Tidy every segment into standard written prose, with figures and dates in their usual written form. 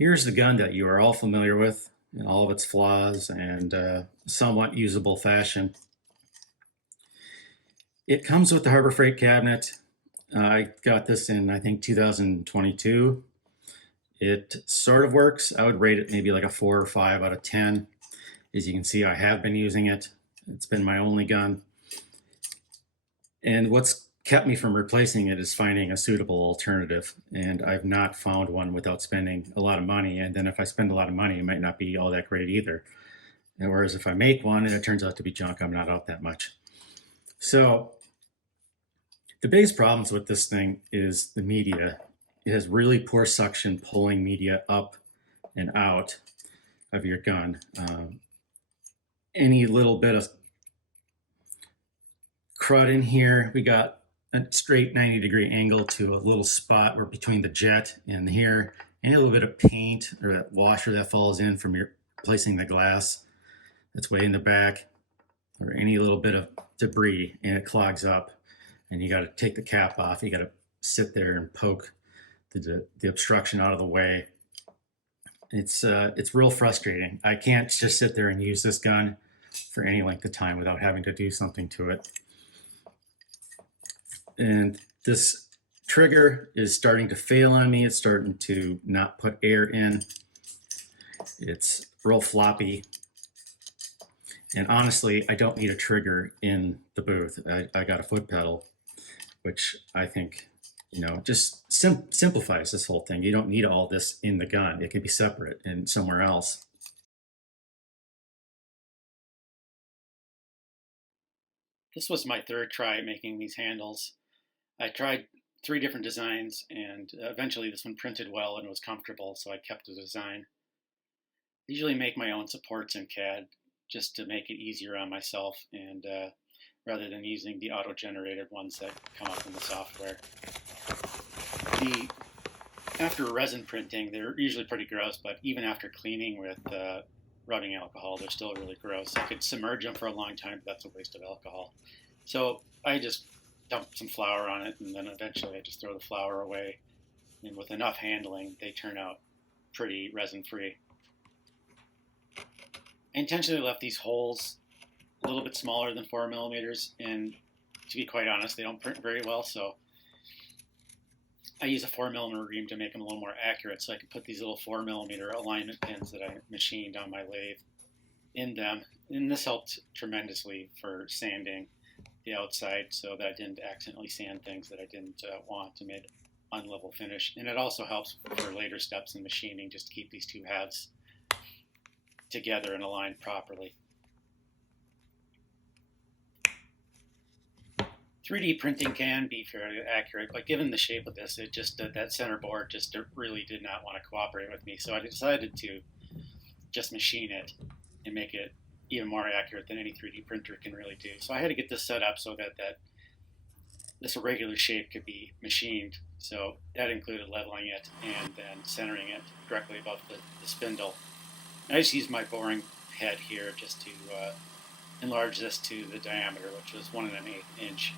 Here's the gun that you are all familiar with in all of its flaws and somewhat usable fashion. It comes with the Harbor Freight cabinet. I got this in, I think, 2022. It sort of works. I would rate it maybe like a 4 or 5 out of 10. As you can see, I have been using it. It's been my only gun. And what's kept me from replacing it is finding a suitable alternative. And I've not found one without spending a lot of money. And then if I spend a lot of money, it might not be all that great either. And whereas if I make one and it turns out to be junk, I'm not out that much. So the biggest problems with this thing is the media. It has really poor suction, pulling media up and out of your gun. Any little bit of crud in here, we got a straight 90-degree angle to a little spot where between the jet and here, any little bit of paint or that washer that falls in from your placing the glass that's way in the back, or any little bit of debris, and it clogs up, and you got to take the cap off. You got to sit there and poke the obstruction out of the way. It's real frustrating. I can't just sit there and use this gun for any length of time without having to do something to it. And this trigger is starting to fail on me. It's starting to not put air in. It's real floppy. And honestly, I don't need a trigger in the booth. I got a foot pedal, which I think, just simplifies this whole thing. You don't need all this in the gun. It can be separate and somewhere else. This was my third try at making these handles. I tried 3 different designs, and eventually this one printed well and was comfortable, so I kept the design. I usually make my own supports in CAD just to make it easier on myself, and rather than using the auto-generated ones that come up in the software. After resin printing, they're usually pretty gross, but even after cleaning with rubbing alcohol, they're still really gross. I could submerge them for a long time, but that's a waste of alcohol. So I just dump some flour on it, and then eventually I just throw the flour away. And with enough handling, they turn out pretty resin-free. I intentionally left these holes a little bit smaller than 4 millimeters, and to be quite honest, they don't print very well, so I use a 4 millimeter ream to make them a little more accurate, so I could put these little 4 millimeter alignment pins that I machined on my lathe in them, and this helped tremendously for sanding the outside so that I didn't accidentally sand things that I didn't want to make unlevel finish. And it also helps for later steps in machining, just to keep these two halves together and aligned properly. 3D printing can be fairly accurate, but given the shape of this, it just that center board just really did not want to cooperate with me. So I decided to just machine it and make it even more accurate than any 3D printer can really do. So I had to get this set up so that this irregular shape could be machined. So that included leveling it and then centering it directly above the spindle. And I just used my boring head here just to enlarge this to the diameter, which was 1 1/8 inch.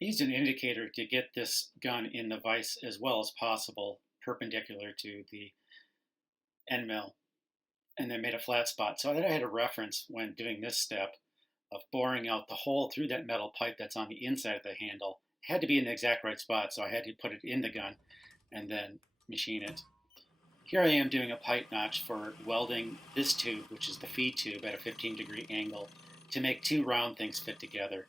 I used an indicator to get this gun in the vise as well as possible, perpendicular to the end mill, and then made a flat spot so that I had a reference when doing this step of boring out the hole through that metal pipe that's on the inside of the handle. It had to be in the exact right spot, so I had to put it in the gun and then machine it. Here I am doing a pipe notch for welding this tube, which is the feed tube, at a 15-degree angle to make 2 round things fit together.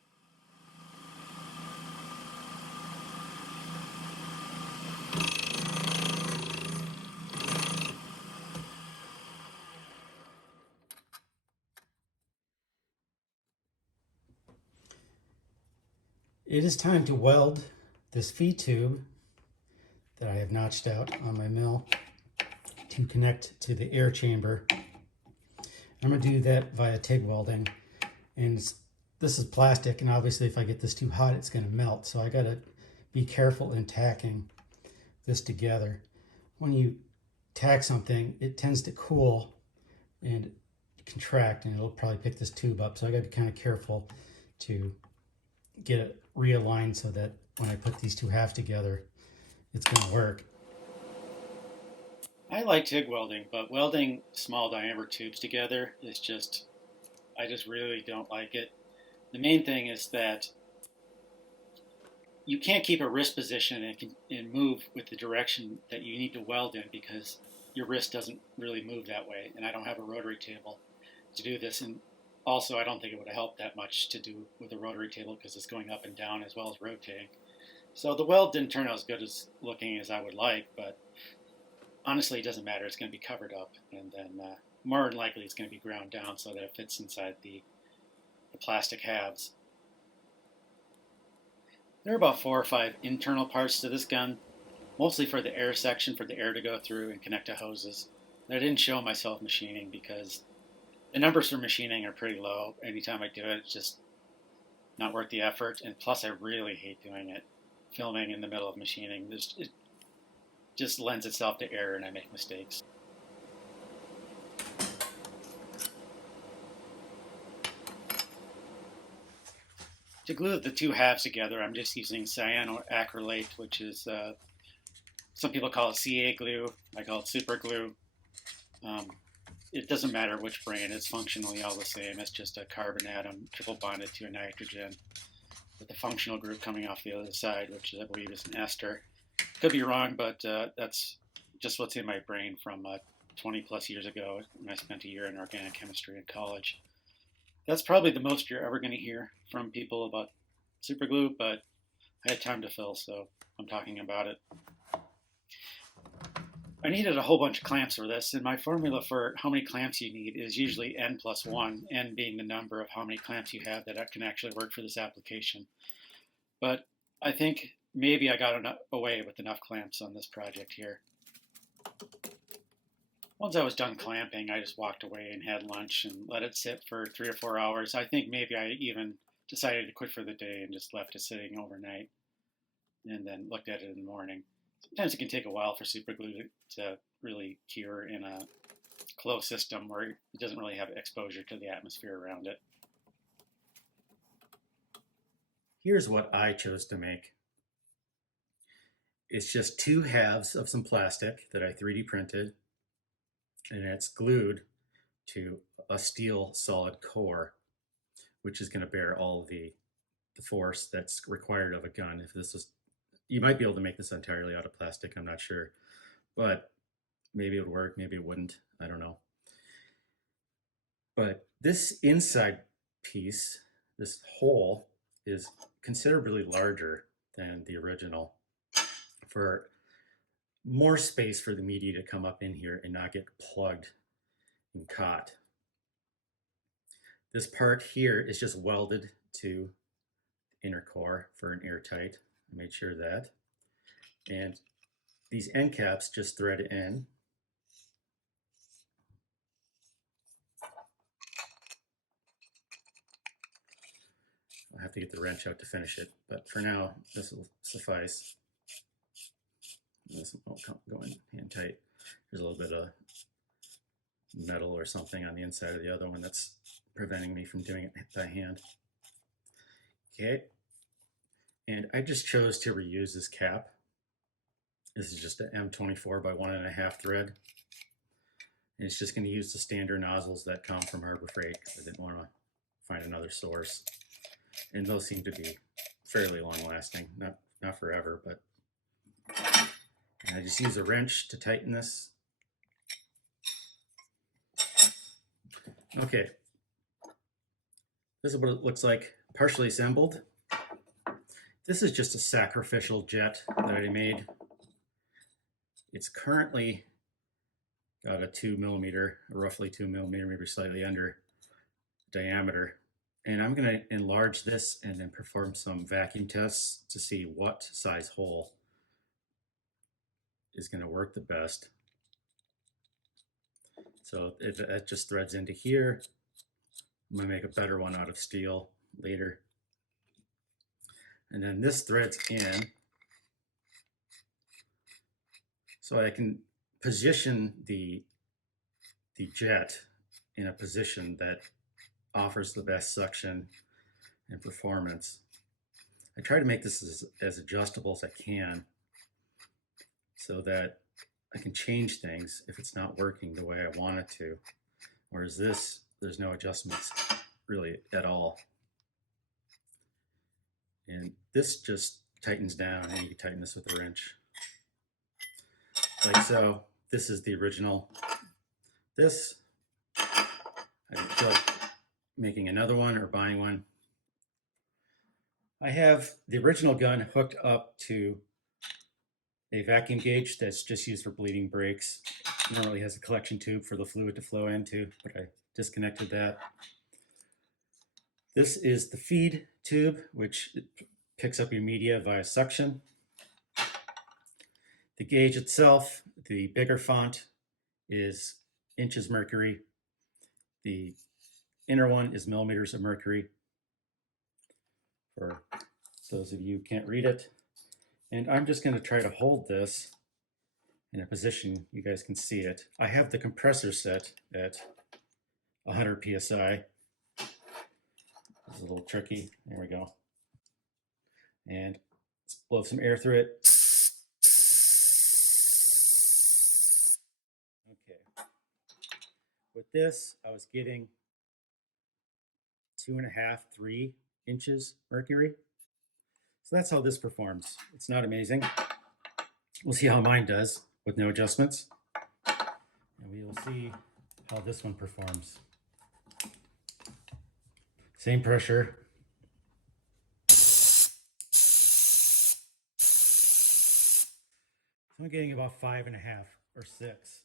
It is time to weld this feed tube that I have notched out on my mill to connect to the air chamber. I'm going to do that via TIG welding, and this is plastic, and obviously if I get this too hot it's going to melt, so I got to be careful in tacking this together. When you tack something, it tends to cool and contract and it'll probably pick this tube up. So I got to be kind of careful to get it realigned so that when I put these two halves together, it's going to work. I like TIG welding, but welding small diameter tubes together is just, I just really don't like it. The main thing is that you can't keep a wrist position and move with the direction that you need to weld in because your wrist doesn't really move that way. And I don't have a rotary table to do this. And also, I don't think it would have helped that much to do with a rotary table because it's going up and down as well as rotating. So the weld didn't turn out as good as looking as I would like, but honestly, it doesn't matter. It's going to be covered up, and then more than likely it's going to be ground down so that it fits inside the plastic halves. There are about 4 or 5 internal parts to this gun, mostly for the air section, for the air to go through and connect to hoses. I didn't show myself machining because the numbers for machining are pretty low. Anytime I do it, it's just not worth the effort, and plus I really hate doing it. Filming in the middle of machining, it just lends itself to error and I make mistakes. To glue the two halves together, I'm just using cyanoacrylate, which is some people call it CA glue. I call it super glue. It doesn't matter which brand; it's functionally all the same. It's just a carbon atom triple bonded to a nitrogen with the functional group coming off the other side, which I believe is an ester. Could be wrong, but that's just what's in my brain from 20 plus years ago when I spent a year in organic chemistry in college. That's probably the most you're ever going to hear from people about superglue, but I had time to fill, so I'm talking about it. I needed a whole bunch of clamps for this, and my formula for how many clamps you need is usually n plus 1, n being the number of how many clamps you have that can actually work for this application. But I think maybe I got away with enough clamps on this project here. Once I was done clamping, I just walked away and had lunch and let it sit for 3 or 4 hours. I think maybe I even decided to quit for the day and just left it sitting overnight and then looked at it in the morning. Sometimes it can take a while for superglue to really cure in a closed system where it doesn't really have exposure to the atmosphere around it. Here's what I chose to make. It's just two halves of some plastic that I 3D printed, and it's glued to a steel solid core, which is going to bear all the force that's required of a gun. If this was, you might be able to make this entirely out of plastic, I'm not sure, but maybe it would work, maybe it wouldn't, I don't know. But this inside piece, this hole, is considerably larger than the original for more space for the media to come up in here and not get plugged and caught. This part here is just welded to the inner core for an airtight. I made sure of that. And these end caps just thread in. I'll have to get the wrench out to finish it, but for now, this will suffice. This won't go in hand tight. There's a little bit of metal or something on the inside of the other one that's preventing me from doing it by hand. Okay, and I just chose to reuse this cap. This is just an M24 by 1.5 thread. And it's just going to use the standard nozzles that come from Harbor Freight because I didn't want to find another source. And those seem to be fairly long lasting, not forever, but and I just use a wrench to tighten this. Okay, this is what it looks like partially assembled. This is just a sacrificial jet that I made. It's currently got a 2 millimeter, roughly 2 millimeter, maybe slightly under diameter. And I'm going to enlarge this and then perform some vacuum tests to see what size hole is going to work the best. So if that just threads into here, I'm going to make a better one out of steel later. And then this threads in so I can position the jet in a position that offers the best suction and performance. I try to make this as adjustable as I can so that I can change things if it's not working the way I want it to. Whereas this, there's no adjustments really at all. And this just tightens down, and you can tighten this with a wrench. Like so. This is the original. This, I feel like making another one or buying one. I have the original gun hooked up to a vacuum gauge that's just used for bleeding brakes. It normally has a collection tube for the fluid to flow into, but I disconnected that. This is the feed tube, which picks up your media via suction. The gauge itself, the bigger font, is inches mercury. The inner one is millimeters of mercury, for those of you who can't read it. And I'm just going to try to hold this in a position you guys can see it. I have the compressor set at 100 psi. This is a little tricky. There we go. And let's blow some air through it. Okay. With this, I was getting 2.5, 3 inches mercury. So that's how this performs. It's not amazing. We'll see how mine does with no adjustments. And we will see how this one performs. Same pressure. I'm getting about 5.5 or 6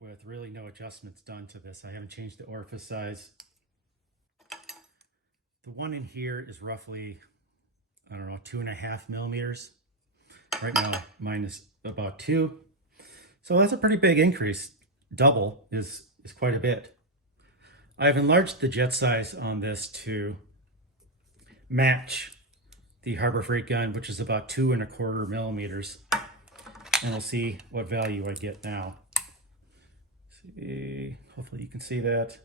with really no adjustments done to this. I haven't changed the orifice size. The one in here is roughly, I don't know, 2.5 millimeters. Right now, mine is about 2. So that's a pretty big increase. Double is quite a bit. I've enlarged the jet size on this to match the Harbor Freight gun, which is about 2.25 millimeters. And we'll see what value I get now. See, hopefully you can see that.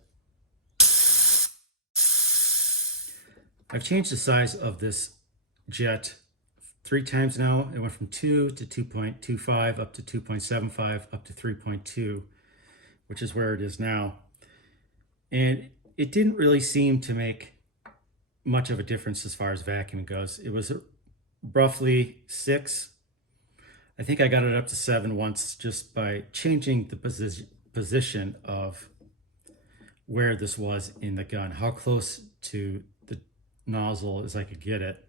I've changed the size of this jet 3 times now. It went from 2 to 2.25 up to 2.75 up to 3.2, which is where it is now. And it didn't really seem to make much of a difference as far as vacuuming goes. It was roughly 6. I think I got it up to 7 once just by changing the position of where this was in the gun, how close to the nozzle as I could get it.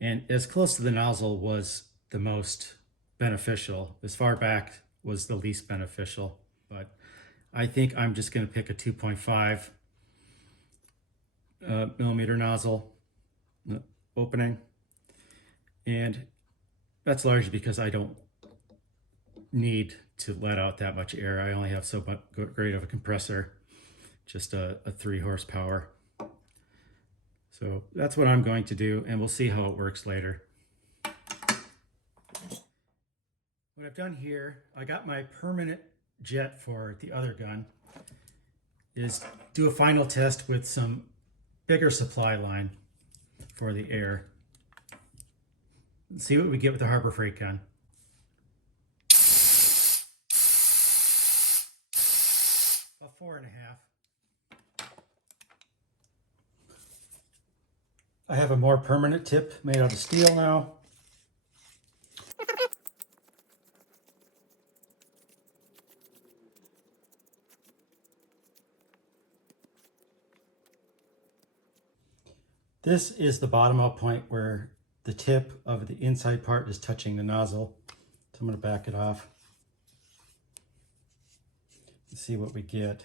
And as close to the nozzle was the most beneficial. As far back was the least beneficial. But I think I'm just going to pick a 2.5 millimeter nozzle opening. And that's largely because I don't need to let out that much air. I only have so great of a compressor, just a 3 horsepower. So that's what I'm going to do, and we'll see how it works later. What I've done here, I got my permanent jet for the other gun, is do a final test with some bigger supply line for the air. Let's see what we get with the Harbor Freight gun. About 4.5. I have a more permanent tip made out of steel now. This is the bottom out point where the tip of the inside part is touching the nozzle. So I'm going to back it off and see what we get.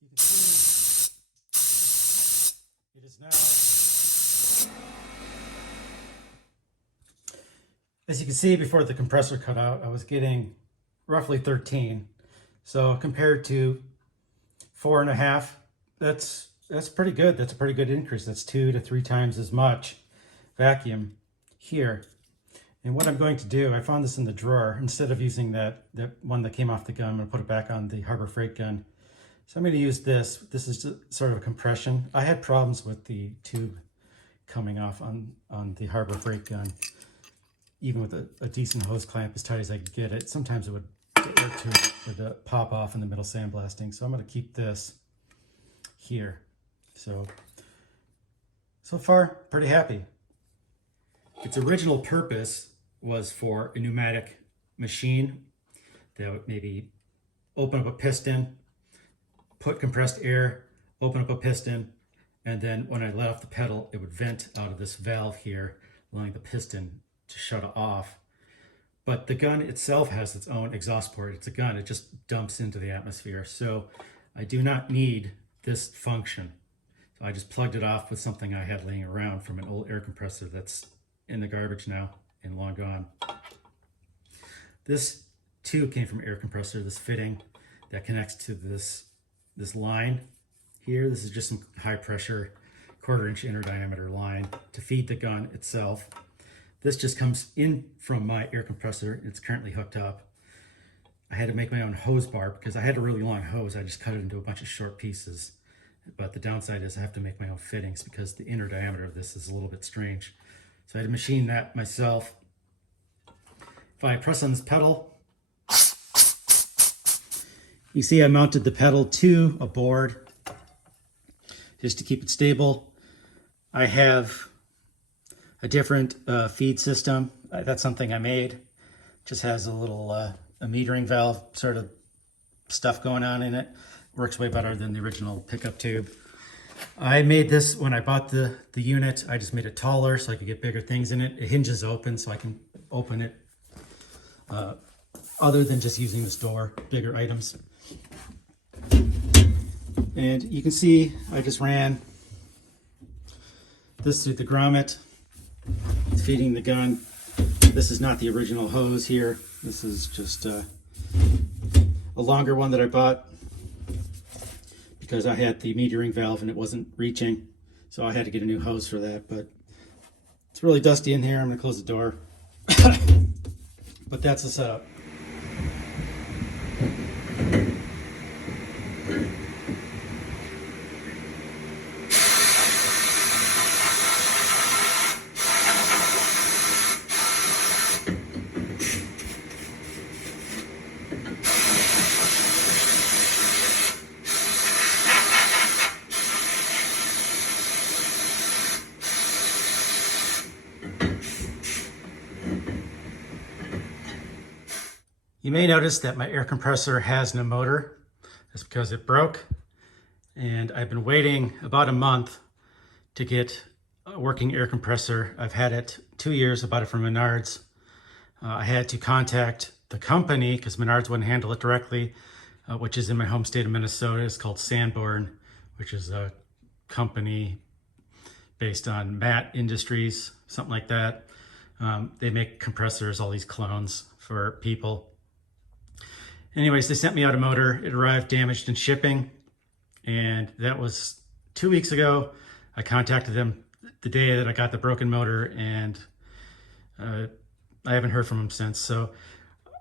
You can see it is now As you can see, before the compressor cut out, I was getting roughly 13. So compared to 4.5, that's pretty good. That's a pretty good increase. That's 2 to 3 times as much vacuum here. And what I'm going to do, I found this in the drawer. Instead of using that one that came off the gun, I'm going to put it back on the Harbor Freight gun. So I'm going to use this. This is sort of a compression. I had problems with the tube coming off on the Harbor Freight gun. Even with a decent hose clamp as tight as I could get it, sometimes it would pop off in the middle sandblasting. So I'm going to keep this here. So far, pretty happy. Its original purpose was for a pneumatic machine that would maybe open up a piston, put compressed air, open up a piston, and then when I let off the pedal, it would vent out of this valve here, allowing the piston to shut it off. But the gun itself has its own exhaust port. It's a gun, it just dumps into the atmosphere. So I do not need this function. So I just plugged it off with something I had laying around from an old air compressor that's in the garbage now and long gone. This too came from air compressor, this fitting that connects to this line here. This is just some high pressure 1/4 inch inner diameter line to feed the gun itself. This just comes in from my air compressor. It's currently hooked up. I had to make my own hose bar because I had a really long hose. I just cut it into a bunch of short pieces. But the downside is I have to make my own fittings because the inner diameter of this is a little bit strange. So I had to machine that myself. If I press on this pedal, you see I mounted the pedal to a board just to keep it stable. I have a different feed system. That's something I made. Just has a little a metering valve sort of stuff going on in it. Works way better than the original pickup tube. I made this when I bought the unit. I just made it taller so I could get bigger things in it. It hinges open so I can open it other than just using this door, bigger items. And you can see I just ran this through the grommet. It's feeding the gun. This is not the original hose here. This is just a longer one that I bought because I had the metering valve and it wasn't reaching. So I had to get a new hose for that, but it's really dusty in here. I'm gonna close the door. But that's the setup. You may notice that my air compressor has no motor. That's because it broke. And I've been waiting about a month to get a working air compressor. I've had it 2 years. I bought it from Menards. I had to contact the company because Menards wouldn't handle it directly, which is in my home state of Minnesota. It's called Sandblast, which is a company based on Matt Industries, something like that. They make compressors, all these clones for people. Anyways, they sent me out a motor. It arrived damaged in shipping, and that was 2 weeks ago. I contacted them the day that I got the broken motor, and I haven't heard from them since. So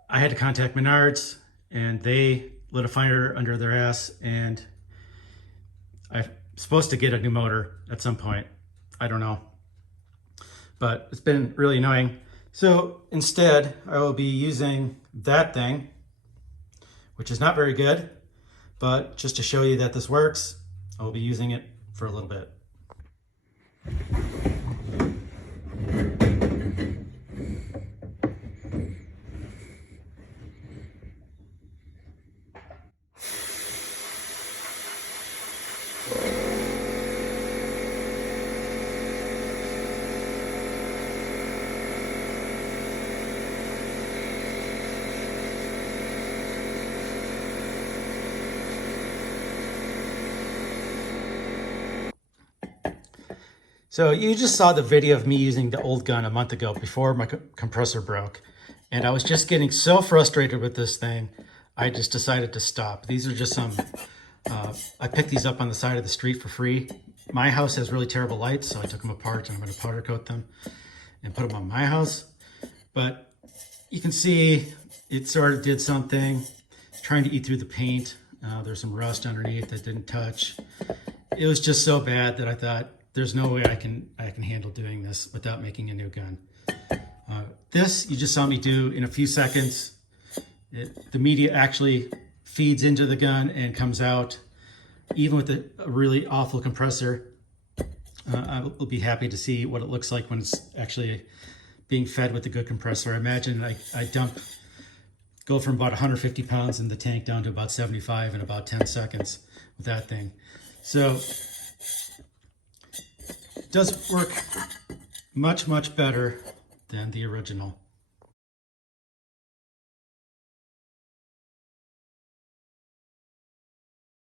I had to contact Menards, and they lit a fire under their ass, and I'm supposed to get a new motor at some point. I don't know, but it's been really annoying. So instead, I will be using that thing, which is not very good, but just to show you that this works, I will be using it for a little bit. So you just saw the video of me using the old gun a month ago before my compressor broke. And I was just getting so frustrated with this thing, I just decided to stop. These are just some, I picked these up on the side of the street for free. My house has really terrible lights, so I took them apart and I'm going to powder coat them and put them on my house. But you can see it sort of did something, trying to eat through the paint. There's some rust underneath that didn't touch. It was just so bad that I thought, there's no way I can handle doing this without making a new gun. This you just saw me do in a few seconds. The media actually feeds into the gun and comes out. Even with a really awful compressor, I will be happy to see what it looks like when it's actually being fed with a good compressor. I imagine I go from about 150 pounds in the tank down to about 75 in about 10 seconds with that thing. So it does work much, much better than the original.